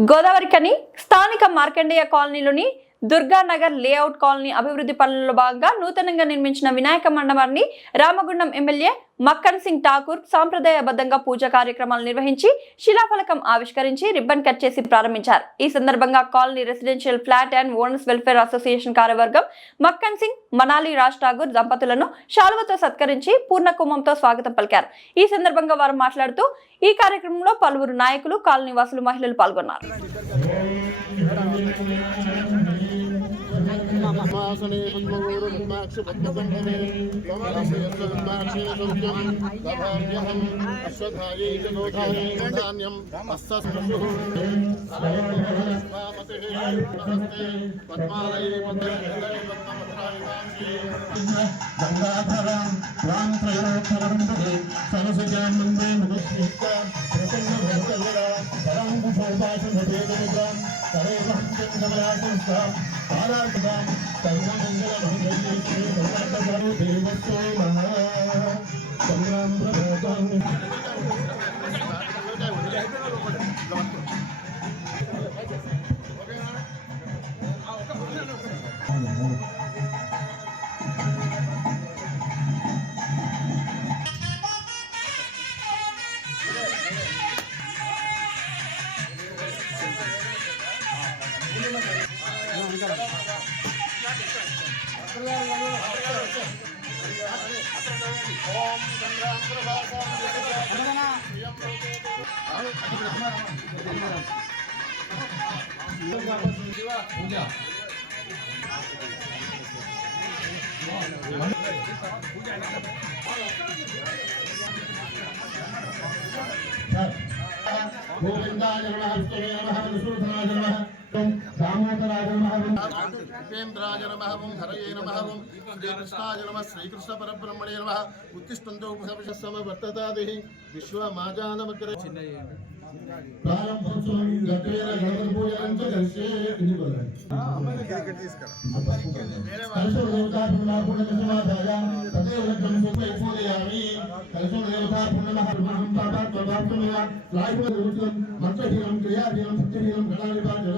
గోదావరికని స్థానిక మార్కండేయ కాలనీలోని Durganagar layout colony అభివృద్ధి పనులలో భాగంగా నూతనంగా నిర్మించిన వినాయక మండపాన్ని రామగుండం ఎమ్మెల్యే మక్కన్ సింగ్ ఠాకూర్ సాంప్రదాయబద్ధంగా పూజా కార్యక్రమాలు నిర్వహించి శిలాఫలకం ఆవిష్కరించి రిబ్బన్ కట్ చేసి ప్రారంభించారు. ఈ సందర్భంగా colony residential flat and owners welfare association కార్యవర్గం మక్కన్ సింగ్ మనాలి రాజ్ ఠాగూర్ దంపతులను శాలువతో సత్కరించి పూర్ణ కుంభంతో స్వాగతం పలికారు. ఈ సందర్భంగా వారు మాట్లాడుతూ ఈ కార్యక్రమంలో పలువురు నాయకులు కాలనీ వాసులు మహిళలు పాల్గొన్నారు. పద్మాసనే పద్మగౌర పద్మాక్ష పద్మసంభవే లోమరాశయస్వ పద్మాక్షేణ సౌఖ్యం లభామ్యహం అశ్వధాయై చ నోధానే పద్మాలయే దేవస్య మహా సంగ్రాం ప్రభోతాం గోవిందాయ నమః విష్ణువే నమః విష్ణుధనాయ నమః దామోదరాయ నమః ఓం హరయే నమః. ఓం శ్రీకృష్ణాయ నమః. శ్రీకృష్ణ పరబ్రహ్మణే నమః ఉత్తిష్టంతో సమవర్తతాది విశ్వమాజానమగ్ర ప్రారంభోత్సవం గతేన గణపతి పూజనం చ కరిష్యే ఇది బలండి కలశో దేవతా పుణ్యాపుణ సమాధాయ తదేవ లగ్నం సుఖై పూజయామి కలశో దేవతా పుణ్యమః బ్రహ్మం పాపాత్ పాపాత్మయ లాయమ రుచులం మంత్రహీనం క్రియాహీనం భక్తిహీనం గణాధిపాజన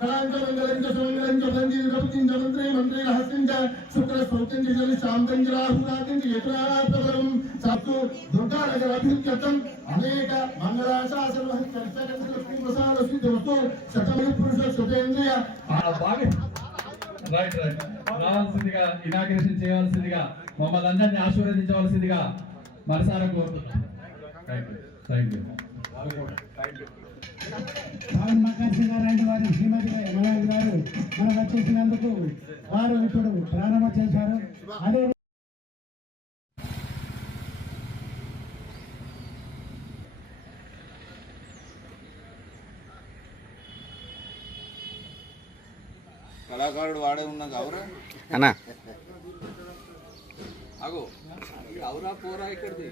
కళాంకమంగళం చ సుమంగళం చ సంగీత కవితం చ మంత్రే మంత్రే రహస్యం చ శుక్ర స్తోత్రం చ జలి శాంతం చ రాహురాతం చ యత్రాపరం సత్తు దుర్గానగర అభివృద్ధ్యర్థం అనేక మంగళాశాసన రైట్ రైట్. రావాల్సిందిగా ఇనాగ్రేషన్ చేయవలసిందిగా మమ్మల్ని అందరినీ ఆశీర్వదించవలసిందిగా మనసారా కోరుతున్నాం. థ్యాంక్ యూ పవన్ మకర్సి గారు వారి శ్రీమతి మనోజ్ గారు మనకు వచ్చేసినందుకు వారు ఇప్పుడు ప్రారంభం చేశారు. అదే కళాకారుడు వాడే ఉన్నాక అవురా అన్నా. అగో అవురా పోరా ఇక్కడిది?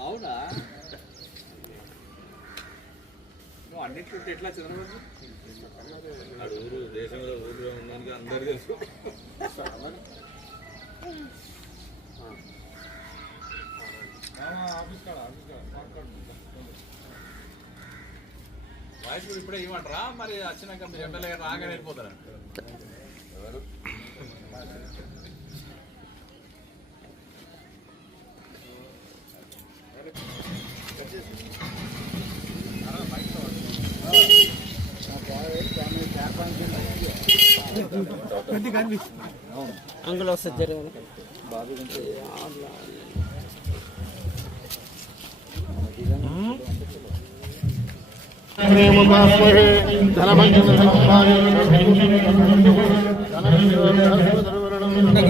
అవునా? నువ్వు అన్నిట్లో ఎట్లా చదవదు ఊరు దేశంలో ఊరిలో ఉన్నాను అందరు తెలుసు వాయిస్ కూడా ఇప్పుడే ఇవ్వమంటారా మరి వచ్చినాక మీరు ఎమ్మెల్యే రాగానే వెళ్ళిపోతారా. అంగులు వస్తుంది జరిగింది రజనో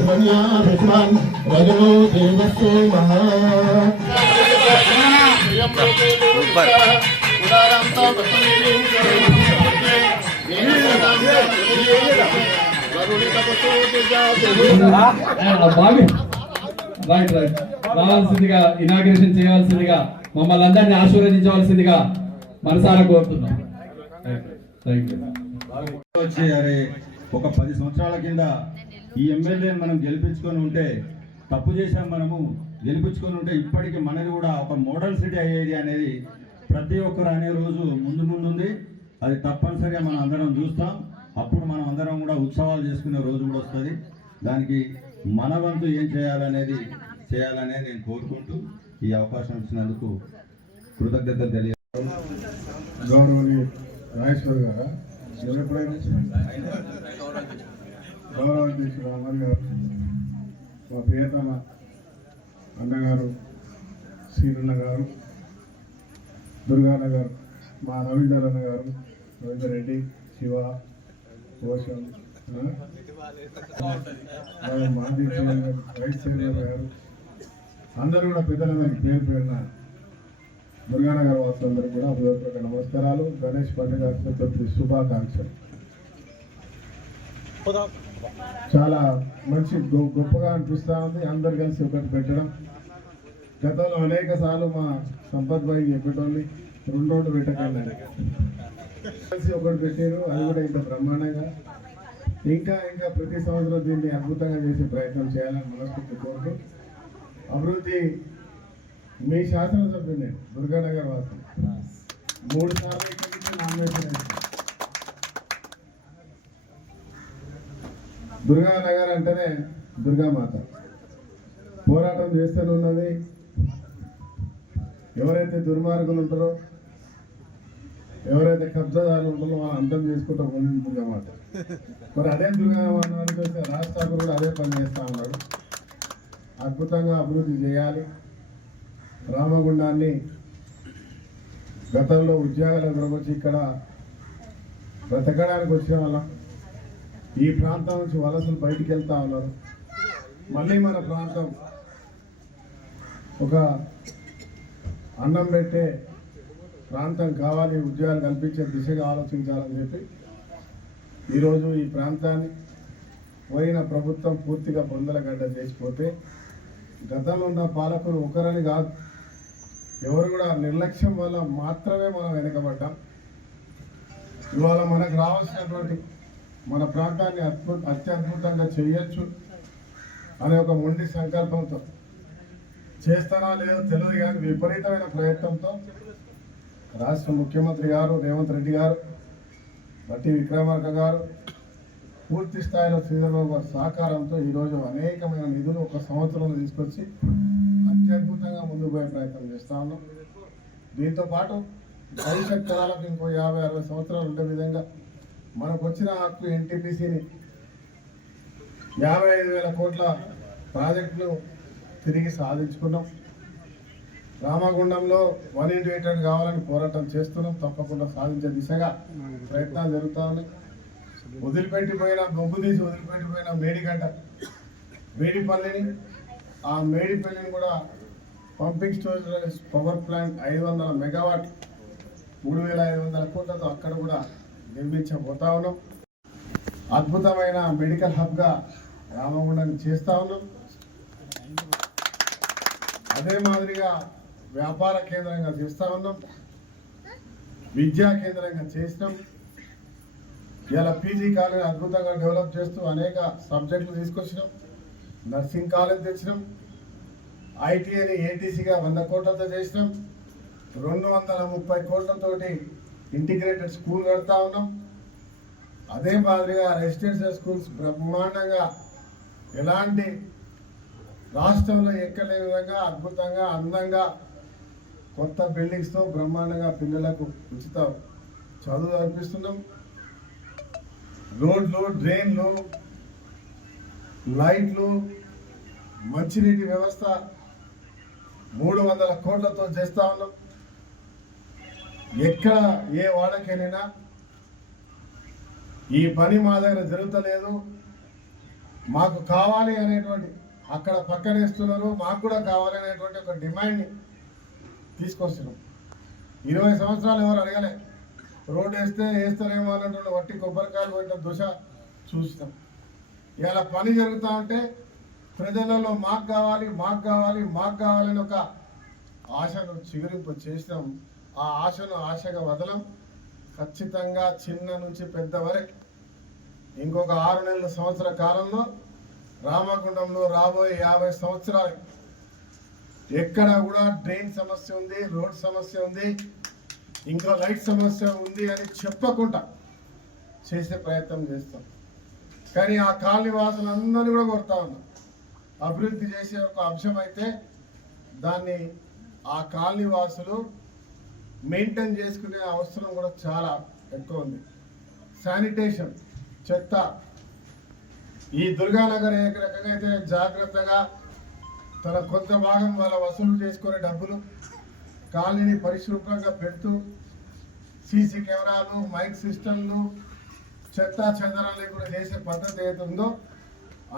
బాగా రైట్ రైట్. రావాల్సిందిగా ఇనాగ్రేషన్ చేయాల్సిందిగా మమ్మల్ని అందరినీ ఆశీర్వదించవలసిందిగా మనసారా కోరుతున్నాం. ఒక పది సంవత్సరాల కింద ఈ ఎమ్మెల్యేని మనం గెలిపించుకొని ఉంటే తప్పు చేసాం మనము గెలిపించుకొని ఉంటే ఇప్పటికీ మనది కూడా ఒక మోడల్ సిటీ అయ్యేది అనేది ప్రతి ఒక్కరు అనే రోజు ముందు ముందు ఉంది అది తప్పనిసరిగా మనం అందరం చూస్తాం. అప్పుడు మనం అందరం కూడా ఉత్సవాలు చేసుకునే రోజు కూడా వస్తుంది. దానికి మన వంతు ఏం చేయాలనేది చేయాలనే నేను కోరుకుంటూ ఈ అవకాశం ఇచ్చినందుకు కృతజ్ఞత తెలియ గౌరవనీయ రాజేశ్వర్ గారా? ఎప్పుడైనా గౌరవ అధ్యక్షుడు అమర్ గారు మా ప్రియతమ అన్నగారు సీనన్న గారు దుర్గాన్న గారు మా రవీందర్ అన్న గారు రవీందర్ రెడ్డి శివ భూషణ్ మా మాజీ గారు, వైస్ చైర్మన్ గారు అందరూ కూడా పెద్దలందరికీ పేరు పేరున దుర్గానగర్ వాసులందరికీ కూడా హృదయపూర్వక నమస్కారాలు. గణేష్ పండుగ చతుర్థి శుభాకాంక్షలు. చాలా మంచి గొప్పగా అనిపిస్తూ ఉంది. అందరు కలిసి ఒకటి పెట్టడం. గతంలో అనేక సార్లు మా సంపత్ బాయ్ చెప్పేటోళ్ళు రెండు రోడ్లు పెట్టకండి. కలిసి ఒకటి పెట్టారు. అది కూడా ఇంత బ్రహ్మాండంగా. ఇంకా ఇంకా ప్రతి సంవత్సరం దీన్ని అద్భుతంగా చేసే ప్రయత్నం చేయాలని మనస్ఫూర్తి కోరుతూ అభివృద్ధి మీ శాసనసభ్యుని దుర్గానగర్ వాసు మూడు సార్లు ఇక్కడి నామినేషన్ దుర్గానగర్ అంటేనే దుర్గామాత. పోరాటం చేస్తూనే ఉన్నది. ఎవరైతే దుర్మార్గులు ఉంటారో ఎవరైతే కబ్జాదారులు ఉంటారో వాళ్ళు అంతం చేసుకుంటూ ఉండింది దుర్గామాత. మరి అదే దుర్గామాత అని చూస్తే రాజ్ ఠాకూర్ కూడా అదే పని చేస్తూ ఉన్నాడు. అద్భుతంగా అభివృద్ధి చేయాలి. రామగుండాన్ని గతంలో ఉద్యోగాలు దొరకొచ్చి ఇక్కడ బ్రతకడానికి వచ్చిన వాళ్ళం. ఈ ప్రాంతం నుంచి వలసలు బయటికి వెళ్తా ఉన్నారు. మళ్ళీ మన ప్రాంతం ఒక అన్నం పెట్టే ప్రాంతం కావాలి ఉద్యోగాలు కల్పించే దిశగా ఆలోచించాలని చెప్పి ఈరోజు ఈ ప్రాంతాన్ని పోయిన ప్రభుత్వం పూర్తిగా బొందలగడ్డ చేసిపోతే గతంలో ఉన్న పాలకులు ఒకరని కాదు. ఎవరు కూడా నిర్లక్ష్యం వల్ల మాత్రమే మనం వెనకబడ్డాం. ఇవాళ మనకు రావాల్సినటువంటి మన ప్రాంతాన్ని అద్భుత అత్యద్భుతంగా చేయొచ్చు అనే ఒక మొండి సంకల్పంతో. చేస్తానా లేదో తెలియదు కానీ విపరీతమైన ప్రయత్నంతో రాష్ట్ర ముఖ్యమంత్రి గారు రేవంత్ రెడ్డి గారు బట్టి విక్రమార్క గారు పూర్తి స్థాయిలో శ్రీధరబాబు గారి సహకారంతో ఈరోజు అనేకమైన నిధులు ఒక సంవత్సరంలో తీసుకొచ్చి అత్యద్భుతంగా ముందుకు పోయే ప్రయత్నం చేస్తా ఉన్నాం. దీంతో పాటు భవిష్యత్ తరాలకు ఇంకో యాభై అరవై సంవత్సరాలు ఉండే విధంగా మనకు వచ్చిన హక్కు ఎన్టీపీసీని యాభై ఐదు వేల కోట్ల ప్రాజెక్టులు తిరిగి సాధించుకున్నాం. రామగుండంలో వన్ ఇంటూ ఎయిట్ హండ్రెడ్ కావాలని పోరాటం చేస్తున్నాం. తప్పకుండా సాధించే దిశగా ప్రయత్నాలు జరుగుతూ ఉన్నాయి. వదిలిపెట్టిపోయిన బొగ్గు తీసి వదిలిపెట్టిపోయిన మేడిగడ్డ మేడిపల్లిని ఆ మేడిపల్లిని కూడా పంపింగ్ స్టోరేజ్ పవర్ ప్లాంట్ ఐదు వందల మెగావాట్ మూడు వేల ఐదు వందల కోట్లతో అక్కడ కూడా నిర్మించబోతా ఉన్నాం. అద్భుతమైన మెడికల్ హబ్గా రామగుండని చేస్తా ఉన్నాం. అదే మాదిరిగా వ్యాపార కేంద్రంగా చేస్తా ఉన్నాం. విద్యా కేంద్రంగా చేసినాం. ఇలా పీజీ కాలేజ్ అద్భుతంగా డెవలప్ చేస్తూ అనేక సబ్జెక్టులు తీసుకొచ్చినాం. నర్సింగ్ కాలేజ్ తెచ్చినాం. ఐటీఐని ఏటీసీగా వంద కోట్లతో చేసినాం. రెండు వందల ముప్పై కోట్లతోటి ఇంటిగ్రేటెడ్ స్కూల్ కడతా ఉన్నాం. అదే మాదిరిగా రెసిడెన్షియల్ స్కూల్స్ బ్రహ్మాండంగా ఎలాంటి రాష్ట్రంలో ఎక్కలేని విధంగా అద్భుతంగా అందంగా కొత్త బిల్డింగ్స్తో బ్రహ్మాండంగా పిల్లలకు ఉచిత చదువు అర్పిస్తున్నాం. రోడ్లు డ్రైన్లు లైట్లు మంచినీటి వ్యవస్థ మూడు వందల కోట్లతో చేస్తా ఉన్నాం. ఎక్కడ ఏ వాడకెళ్ళినా ఈ పని మా దగ్గర జరుగుతలేదు. మాకు కావాలి అనేటువంటి అక్కడ పక్కనేస్తున్నారు మాకు కూడా కావాలి అనేటువంటి ఒక డిమాండ్ని తీసుకొస్తున్నాం. ఇరవై సంవత్సరాలు ఎవరు అడగలే. రోడ్డు వేస్తే వేస్తారేమో అన్నటువంటి వట్టి కొబ్బరికాయలు పెట్టిన దుష చూస్తాం. ఇలా పని జరుగుతూ ఉంటే ప్రజలలో మాకు కావాలి మాకు కావాలి మాకు కావాలని ఒక ఆశను చిగురింపు చేసినాం ఆ ఆశను ఆశగా వదలం. ఖచ్చితంగా చిన్న నుంచి పెద్ద వరకు. ఇంకొక ఆరు నెలల సంవత్సర కాలంలో రామగుండంలో రాబోయే యాభై సంవత్సరాలు. ఎక్కడ కూడా డ్రైన్ సమస్య ఉంది రోడ్ సమస్య ఉంది ఇంకా లైట్ సమస్య ఉంది అని చెప్పకుండా చేసే ప్రయత్నం చేస్తాం. కానీ ఆ కాలనీ వాసులందరినీ కూడా కొడతా ఉన్నాం. అభివృద్ధి చేసే ఒక అంశం అయితే దాన్ని ఆ కాలనీ వాసులు మెయింటైన్ చేసుకునే అవసరం కూడా చాలా ఎక్కువ ఉంది. శానిటేషన్ చెత్త. ఈ దుర్గానగర్ ఏ రకంగా అయితే జాగ్రత్తగా తన కొంత భాగం వాళ్ళ వసూలు చేసుకునే డబ్బులు కాలనీని పరిశుభ్రంగా పెడుతూ సీసీ కెమెరాలు మైక్ సిస్టంలు చెత్త చెదరాలు కూడా చేసే పద్ధతి ఏదైతే ఉందో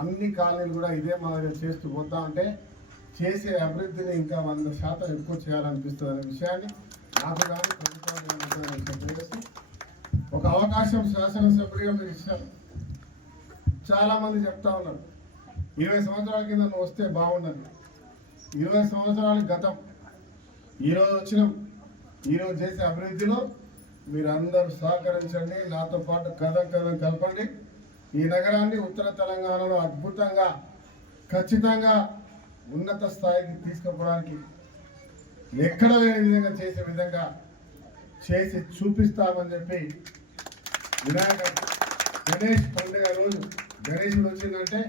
అన్ని కాలనీలు కూడా ఇదే మాదిరిగా చేస్తూ పోతా ఉంటే చేసే అభివృద్ధిని ఇంకా వంద శాతం ఎక్కువ చేయాలనిపిస్తుంది అనే విషయాన్ని నాకు కానీ ప్రభుత్వానికి ఒక అవకాశం శాసనసభ్యుడిగా మీరు ఇచ్చారు. చాలామంది చెప్తా ఉన్నారు. ఇరవై సంవత్సరాల కింద నువ్వు వస్తే బాగుండదు. ఇరవై సంవత్సరాల గతం. ఈరోజు వచ్చినాం. ఈరోజు చేసే అభివృద్ధిలో మీరందరూ సహకరించండి. నాతో పాటు కథం కథం కలపండి. ఈ నగరాన్ని ఉత్తర తెలంగాణలో అద్భుతంగా ఖచ్చితంగా ఉన్నత స్థాయికి తీసుకుపోవడానికి ఎక్కడ లేని విధంగా చేసే విధంగా చేసి చూపిస్తామని చెప్పి వినాయక గణేష్ పండుగ రోజు గణేశుడు వచ్చిందంటే